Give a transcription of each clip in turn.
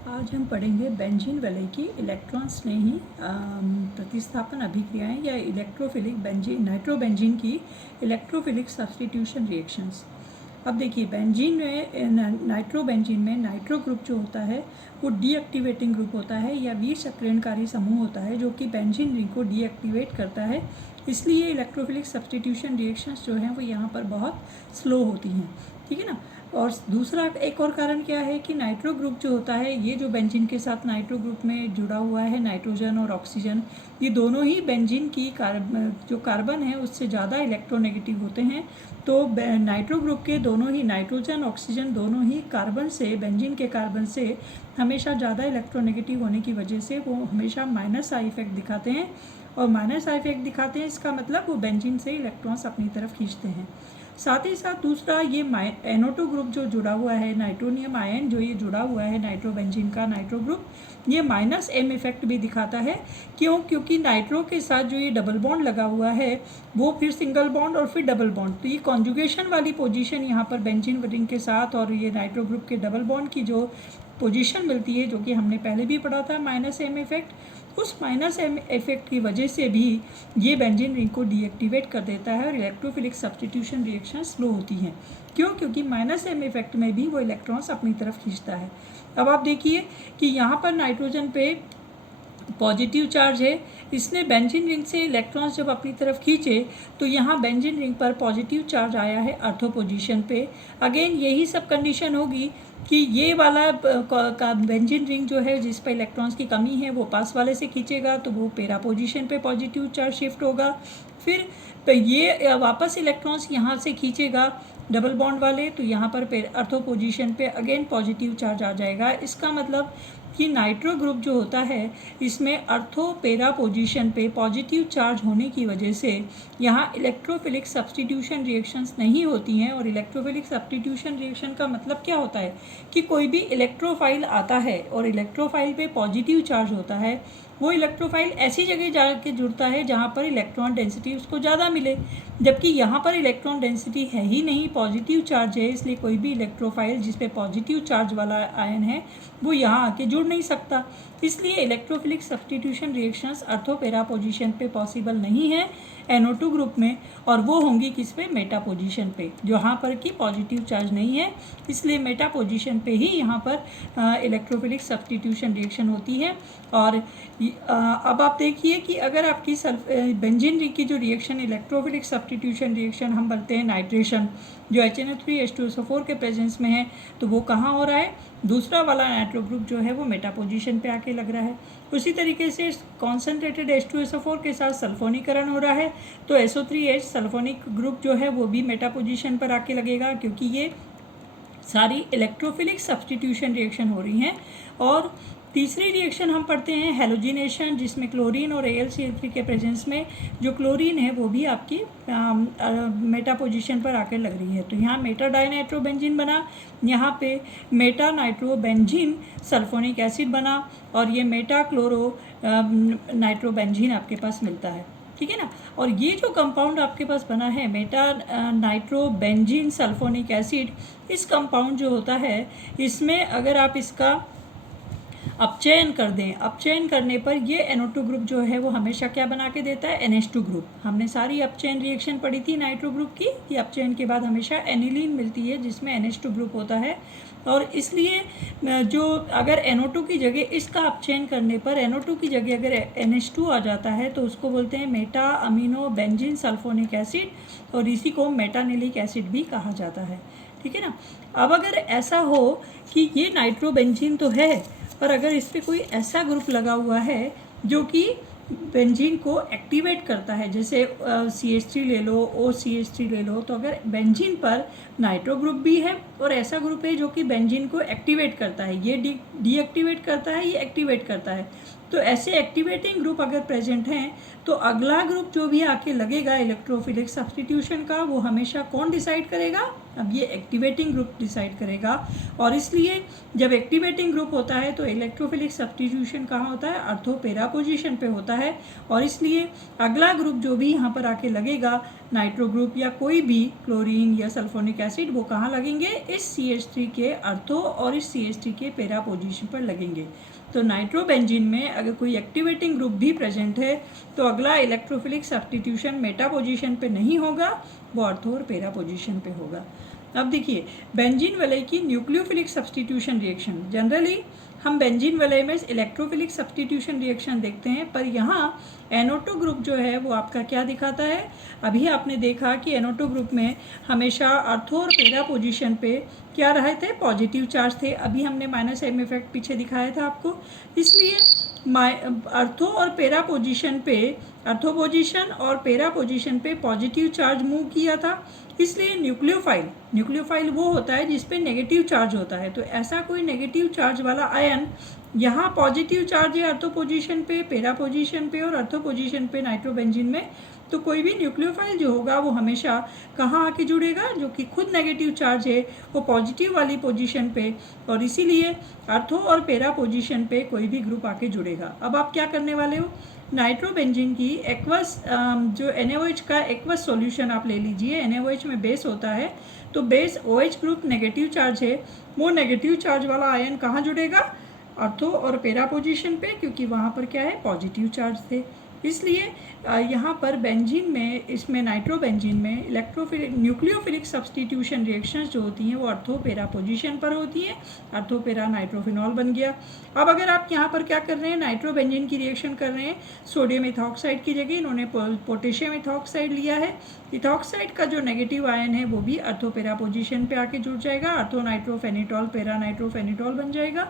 आज हम पढ़ेंगे बेंजीन वलय की इलेक्ट्रॉन स्नेही प्रतिस्थापन अभिक्रियाएं या इलेक्ट्रोफिलिक बेंजीन नाइट्रोबेंजीन की इलेक्ट्रोफिलिक सब्स्टिट्यूशन रिएक्शंस। अब देखिए बेंजीन में नाइट्रोबेंजीन में नाइट्रो ग्रुप जो होता है वो डीएक्टिवेटिंग ग्रुप होता है या वीर सक्रियणकारी समूह होता है जो कि बेंजीन रिंग को डीएक्टिवेट करता है। इसलिए इलेक्ट्रोफिलिक सब्स्टिट्यूशन रिएक्शंस जो हैं वो यहाँ पर बहुत स्लो होती हैं, ठीक है ना। और दूसरा एक और कारण क्या है कि नाइट्रो ग्रुप जो होता है, ये जो बेंजीन के साथ नाइट्रो ग्रुप में जुड़ा हुआ है नाइट्रोजन और ऑक्सीजन, ये दोनों ही बेंजीन की जो कार्बन है उससे ज़्यादा इलेक्ट्रोनेगेटिव होते हैं। तो नाइट्रो ग्रुप के दोनों ही नाइट्रोजन ऑक्सीजन दोनों ही कार्बन से बेंजीन के कार्बन से हमेशा ज़्यादा इलेक्ट्रोनेगेटिव होने की वजह से वो हमेशा माइनस आई इफेक्ट दिखाते हैं। और माइनस आई इफेक्ट दिखाते हैं इसका मतलब वो बेंजीन से इलेक्ट्रॉन्स अपनी तरफ खींचते हैं। साथ ही साथ दूसरा ये NO2 ग्रुप जो जुड़ा हुआ है, नाइट्रोनियम आयन जो ये जुड़ा हुआ है नाइट्रोबेंजीन का नाइट्रो ग्रुप, ये -M इफेक्ट भी दिखाता है। क्योंकि नाइट्रो के साथ जो ये डबल बॉन्ड लगा हुआ है वो फिर सिंगल बॉन्ड और फिर डबल बॉन्ड, तो ये कॉन्जुगेशन वाली पोजीशन यहाँ पर बेंजीन रिंग के साथ और ये नाइट्रो ग्रुप के डबल बॉन्ड की जो पोजीशन मिलती है, जो कि हमने पहले भी पढ़ा था -M इफेक्ट, उस -M इफेक्ट की वजह से भी ये बेंजीन रिंग को डीएक्टिवेट कर देता है और इलेक्ट्रोफिलिक सब्स्टिट्यूशन रिएक्शन स्लो होती हैं। क्योंकि -M इफेक्ट में भी वो इलेक्ट्रॉन्स अपनी तरफ खींचता है। अब आप देखिए कि यहाँ पर नाइट्रोजन पे पॉजिटिव चार्ज है, इसने बेंजीन रिंग से इलेक्ट्रॉन्स जब अपनी तरफ खींचे तो यहाँ बेंजीन रिंग पर पॉजिटिव चार्ज आया है अर्थो पोजीशन पे। अगेन यही सब कंडीशन होगी कि ये वाला बेंजीन रिंग जो है जिस पर इलेक्ट्रॉन्स की कमी है वो पास वाले से खींचेगा तो वो पेरा पोजीशन पे पॉजिटिव चार्ज शिफ्ट होगा। फिर ये वापस इलेक्ट्रॉन्स यहाँ से खींचेगा डबल बॉन्ड वाले, तो यहाँ पर अर्थो पोजीशन पे अगेन पॉजिटिव चार्ज आ जाएगा। इसका मतलब कि नाइट्रो ग्रुप जो होता है इसमें अर्थो पेरा पोजीशन पे पॉजिटिव चार्ज होने की वजह से यहाँ इलेक्ट्रोफिलिक सब्स्टिट्यूशन रिएक्शंस नहीं होती हैं। और इलेक्ट्रोफिलिक सब्स्टिट्यूशन रिएक्शन का मतलब क्या होता है कि कोई भी इलेक्ट्रोफाइल आता है और इलेक्ट्रोफाइल पे पॉजिटिव चार्ज होता है, वो इलेक्ट्रोफाइल ऐसी जगह जाके जुड़ता है जहाँ पर इलेक्ट्रॉन डेंसिटी उसको ज़्यादा मिले, जबकि यहाँ पर इलेक्ट्रॉन डेंसिटी है ही नहीं, पॉजिटिव चार्ज है, इसलिए कोई भी इलेक्ट्रोफाइल जिस पे पॉजिटिव चार्ज वाला आयन है वो यहाँ आके जुड़ नहीं सकता। इसलिए इलेक्ट्रोफिलिक सब्स्टिट्यूशन रिएक्शंस अर्थो पेरा पोजीशन पे पॉसिबल नहीं है NO2 ग्रुप में, और वो होंगी किस पे, मेटा पोजीशन पे, जहाँ पर कि पॉजिटिव चार्ज नहीं है। इसलिए मेटा पोजीशन पे ही यहाँ पर इलेक्ट्रोफिलिक सब्स्टिट्यूशन रिएक्शन होती है। और अब आप देखिए कि अगर आपकी बेंजीन रिंग की जो रिएक्शन इलेक्ट्रोफिलिक सब्स्टिट्यूशन रिएक्शन हम बोलते हैं नाइट्रेशन, जो HNO3H2SO4 के प्रेजेंस में है, तो वो कहाँ हो रहा है, दूसरा वाला नाइट्रो ग्रुप जो है वो मेटा पोजीशन पे आके लग रहा है। उसी तरीके से कॉन्सेंट्रेटेड H2SO4 के साथ सल्फोनीकरण हो रहा है, तो SO3H सल्फोनिक ग्रुप जो है वो भी मेटा पोजीशन पर आके लगेगा, क्योंकि ये सारी इलेक्ट्रोफिलिक सब्स्टिट्यूशन रिएक्शन हो रही हैं। और तीसरी रिएक्शन हम पढ़ते हैं हेलोजिनेशन, जिसमें क्लोरीन और AlCl3 के प्रेजेंस में जो क्लोरीन है वो भी आपकी मेटा पोजीशन पर आकर लग रही है। तो यहाँ मेटा डाइनाइट्रोबेंजीन बना, यहाँ पे मेटा नाइट्रोबेंजीन सल्फोनिक एसिड बना, और ये मेटा क्लोरो नाइट्रोबेंजीन आपके पास मिलता है, ठीक है ना। और ये जो कंपाउंड आपके पास बना है मेटा नाइट्रोबेंजीन सल्फोनिक एसिड, इस कंपाउंड जो होता है इसमें अगर आप इसका अपचयन कर दें, अपचयन करने पर ये NO2 ग्रुप जो है वो हमेशा क्या बना के देता है, NH2 ग्रुप। हमने सारी अपचयन रिएक्शन पढ़ी थी नाइट्रो ग्रुप की, कि अपचयन के बाद हमेशा एनिलीन मिलती है जिसमें NH2 ग्रुप होता है। और इसलिए जो अगर NO2 की जगह इसका अपचयन करने पर NO2 की जगह अगर NH2 आ जाता है तो उसको बोलते हैं Meta amino benzene sulphonic acid, और इसी को मेटानिलिक एसिड भी कहा जाता है, ठीक है ना। अब अगर ऐसा हो कि ये नाइट्रोबेंजीन तो है, पर अगर इस पर कोई ऐसा ग्रुप लगा हुआ है जो कि बेंजीन को एक्टिवेट करता है, जैसे CH3 ले लो, OCH3 ले लो, तो अगर बेंजीन पर नाइट्रो ग्रुप भी है और ऐसा ग्रुप है जो कि बेंजीन को एक्टिवेट करता है, ये डीएक्टिवेट करता है, ये एक्टिवेट करता है, तो ऐसे एक्टिवेटिंग ग्रुप अगर प्रेजेंट हैं तो अगला ग्रुप जो भी आके लगेगा इलेक्ट्रोफिलिक सब्स्टिट्यूशन का, वो हमेशा कौन डिसाइड करेगा, अब ये एक्टिवेटिंग ग्रुप डिसाइड करेगा। और इसलिए जब एक्टिवेटिंग ग्रुप होता है तो इलेक्ट्रोफिलिक सब्स्टिट्यूशन कहाँ होता है, अर्थो पेरा पोजीशन पे होता है। और इसलिए अगला ग्रुप जो भी यहाँ पर आके लगेगा, नाइट्रो ग्रुप या कोई भी क्लोरीन या सल्फोनिक एसिड, वो कहाँ लगेंगे, इस CH3 के अर्थो और इस CH3 के पैरा पोजीशन पर लगेंगे। तो नाइट्रोबेंजीन में अगर कोई एक्टिवेटिंग ग्रुप भी प्रेजेंट है तो अगला इलेक्ट्रोफिलिक सब्स्टिट्यूशन मेटा पोजीशन पे नहीं होगा, वो अर्थो और पैरा पोजीशन पे होगा। अब देखिए बेंजीन वलय की न्यूक्लियोफिलिक सब्स्टिट्यूशन रिएक्शन, जनरली हम बेंजीन वलय में इलेक्ट्रोफिलिक सब्स्टिट्यूशन रिएक्शन देखते हैं, पर यहाँ NO2 ग्रुप जो है वो आपका क्या दिखाता है। अभी आपने देखा कि NO2 ग्रुप में हमेशा अर्थो और पैरा पोजीशन पे क्या रहे थे, पॉजिटिव चार्ज थे। अभी हमने माइनस एम इफेक्ट पीछे दिखाया था आपको, इसलिए अर्थो और पैरा पोजीशन पे, अर्थो पोजीशन और पैरा पोजीशन पे पॉजिटिव चार्ज मूव किया था, इसलिए न्यूक्लियोफाइल वो होता है जिस पे नेगेटिव चार्ज होता है। तो ऐसा कोई नेगेटिव चार्ज वाला आयन, यहाँ पॉजिटिव चार्ज है अर्थो पोजीशन पे, पैरा पोजीशन पे और अर्थो पोजीशन पे नाइट्रोबेंजीन में, तो कोई भी न्यूक्लियोफाइल जो होगा वो हमेशा कहाँ आके जुड़ेगा, जो कि खुद नेगेटिव चार्ज है वो पॉजिटिव वाली पोजीशन पे, और इसीलिए अर्थो और पैरा पोजीशन पे कोई भी ग्रुप आके जुड़ेगा। अब आप क्या करने वाले हो, नाइट्रोबेंजीन की एक्वस जो NaOH का एक्वस सॉल्यूशन आप ले लीजिए। NaOH में बेस होता है, तो base OH group negative charge है, वो नेगेटिव चार्ज वाला आयन कहाँ जुड़ेगा, अर्थो और पैरा पोजीशन पे, क्योंकि वहाँ पर क्या है, पॉजिटिव चार्ज थे। इसलिए यहाँ पर बेंजीन में, इसमें नाइट्रोबेंजीन में इलेक्ट्रोफिलिक न्यूक्लियोफिलिक सब्स्टिट्यूशन रिएक्शंस जो होती हैं वो अर्थो पैरा पोजीशन पर होती है। अर्थो पैरा नाइट्रोफिनॉल बन गया। अब अगर आप यहाँ पर क्या कर रहे हैं, नाइट्रोबेंजीन की रिएक्शन कर रहे हैं, सोडियम इथॉक्साइड की जगह इन्होंने पोटेशियम इथॉक्साइड लिया है। इथॉक्साइड का जो नेगेटिव आयन है वो भी अर्थो पैरा पोजीशन पे आके जुड़ जाएगा, अर्थो नाइट्रोफेनिटॉल पैरा नाइट्रोफेनिटॉल बन जाएगा।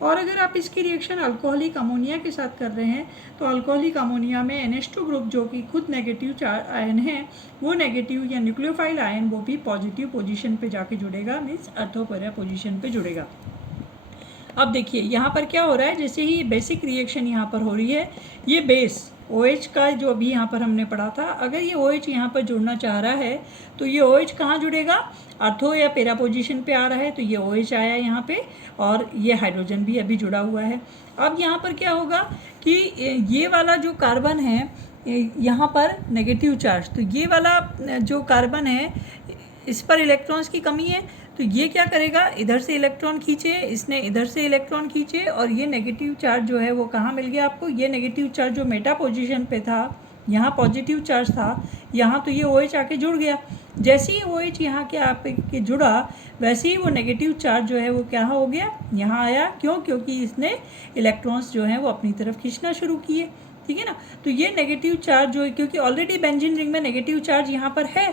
और अगर आप इसकी रिएक्शन अल्कोहलिक अमोनिया के साथ कर रहे हैं तो अल्कोहलिक अमोनिया में NH2 ग्रुप जो कि खुद नेगेटिव आयन है, वो नेगेटिव या न्यूक्लियोफाइल आयन वो भी पॉजिटिव पोजीशन पे जाके जुड़ेगा, मीन्स अर्थो पैरा पोजीशन पे जुड़ेगा। अब देखिए यहाँ पर क्या हो रहा है, जैसे ही बेसिक रिएक्शन यहाँ पर हो रही है, ये बेस OH का जो अभी यहाँ पर हमने पढ़ा था, अगर ये OH यहाँ पर जुड़ना चाह रहा है तो ये OH कहाँ जुड़ेगा, अर्थो या पैरा पोजीशन पे आ रहा है, तो ये OH आया यहाँ पे, और ये हाइड्रोजन भी अभी जुड़ा हुआ है। अब यहाँ पर क्या होगा कि ये वाला जो कार्बन है यहाँ पर नेगेटिव चार्ज, तो ये वाला जो कार्बन है इस पर इलेक्ट्रॉन्स की कमी है, तो ये क्या करेगा, इधर से इलेक्ट्रॉन खींचे, इसने इधर से इलेक्ट्रॉन खींचे, और ये नेगेटिव चार्ज जो है वो कहाँ मिल गया आपको, ये नेगेटिव चार्ज जो मेटा पोजीशन पे था, यहाँ पॉजिटिव चार्ज था, यहाँ तो ये OH आके जुड़ गया। जैसे ही OH यहाँ के आप के जुड़ा, वैसे ही वो नेगेटिव चार्ज जो है वो क्या हो गया, यहाँ आया। क्यों, क्योंकि इसने इलेक्ट्रॉन्स जो हैं वो अपनी तरफ खींचना शुरू किए, ठीक है ना। तो ये नेगेटिव चार्ज जो है, क्योंकि ऑलरेडी बेंजीन रिंग में नेगेटिव चार्ज यहाँ पर है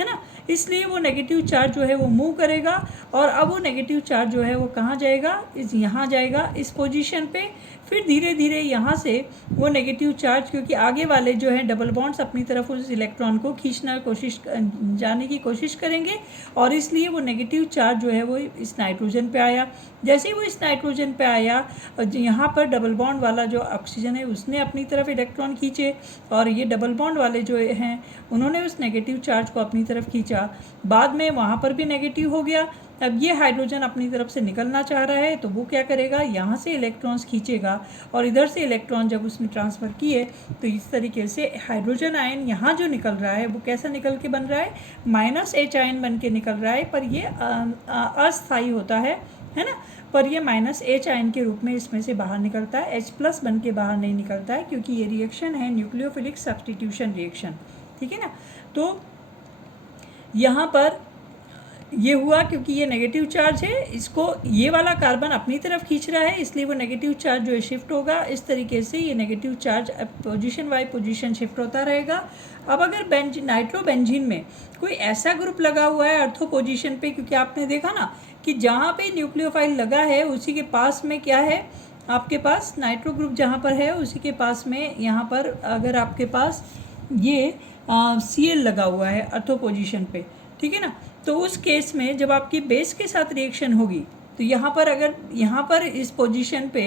ना, इसलिए वो नेगेटिव चार्ज जो है वो मूव करेगा, और अब वो नेगेटिव चार्ज जो है वो कहाँ जाएगा, यहाँ जाएगा इस पोजीशन पे। फिर धीरे धीरे यहाँ से वो नेगेटिव चार्ज, क्योंकि आगे वाले जो है डबल बॉन्ड्स अपनी तरफ उस इलेक्ट्रॉन को खींचना जाने की कोशिश करेंगे, और इसलिए वो नेगेटिव चार्ज जो है वो इस नाइट्रोजन पे आया। जैसे ही वो इस नाइट्रोजन पे आया, यहाँ पर डबल बॉन्ड वाला जो ऑक्सीजन है उसने अपनी तरफ इलेक्ट्रॉन खींचे, और ये डबल बॉन्ड वाले जो हैं उन्होंने उस नेगेटिव चार्ज को अपनी तरफ खींचा। बाद में वहाँ पर भी नेगेटिव हो गया। अब ये हाइड्रोजन अपनी तरफ से निकलना चाह रहा है, तो वो क्या करेगा, यहाँ से इलेक्ट्रॉन्स खींचेगा, और इधर से इलेक्ट्रॉन जब उसने ट्रांसफ़र किए तो इस तरीके से हाइड्रोजन आयन यहाँ जो निकल रहा है वो कैसा निकल के बन रहा है, -H आयन बन के निकल रहा है, पर ये अस्थायी होता है ना, पर ये -H आयन के रूप में इसमें से बाहर निकलता है, H+ बन के बाहर नहीं निकलता है, क्योंकि ये रिएक्शन है न्यूक्लियोफिलिक सब्स्टिट्यूशन रिएक्शन, ठीक है ना। तो यहाँ पर ये हुआ क्योंकि ये नेगेटिव चार्ज है, इसको ये वाला कार्बन अपनी तरफ खींच रहा है, इसलिए वो नेगेटिव चार्ज जो है शिफ्ट होगा। इस तरीके से ये negative charge position by position shift होता रहेगा। अब अगर नाइट्रोबेंजीन में कोई ऐसा ग्रुप लगा हुआ है अर्थो पोजीशन पे, क्योंकि आपने देखा ना कि जहाँ पे न्यूक्लियोफाइल लगा है उसी के पास में क्या है, आपके पास नाइट्रो ग्रुप जहाँ पर है उसी के पास में यहाँ पर अगर आपके पास ये Cl लगा हुआ है अर्थो पोजीशन पे, ठीक है ना, तो उस केस में जब आपकी बेस के साथ रिएक्शन होगी तो यहाँ पर अगर यहाँ पर इस पोजीशन पे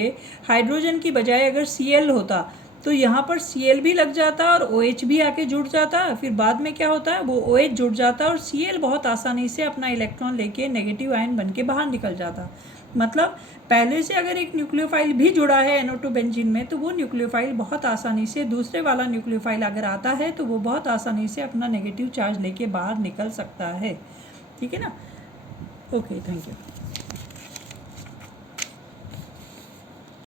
हाइड्रोजन की बजाय अगर Cl होता तो यहाँ पर Cl भी लग जाता और OH भी आके जुड़ जाता। फिर बाद में क्या होता है, वो OH जुड़ जाता और Cl बहुत आसानी से अपना इलेक्ट्रॉन लेके नेगेटिव आयन बन के बाहर निकल जाता। मतलब पहले से अगर एक न्यूक्लियोफाइल भी जुड़ा है NO2 बेंजीन में तो वो न्यूक्लियोफाइल बहुत आसानी से, दूसरे वाला न्यूक्लियोफाइल अगर आता है तो वो बहुत आसानी से अपना नेगेटिव चार्ज लेके बाहर निकल सकता है, ठीक है ना। Okay, thank you.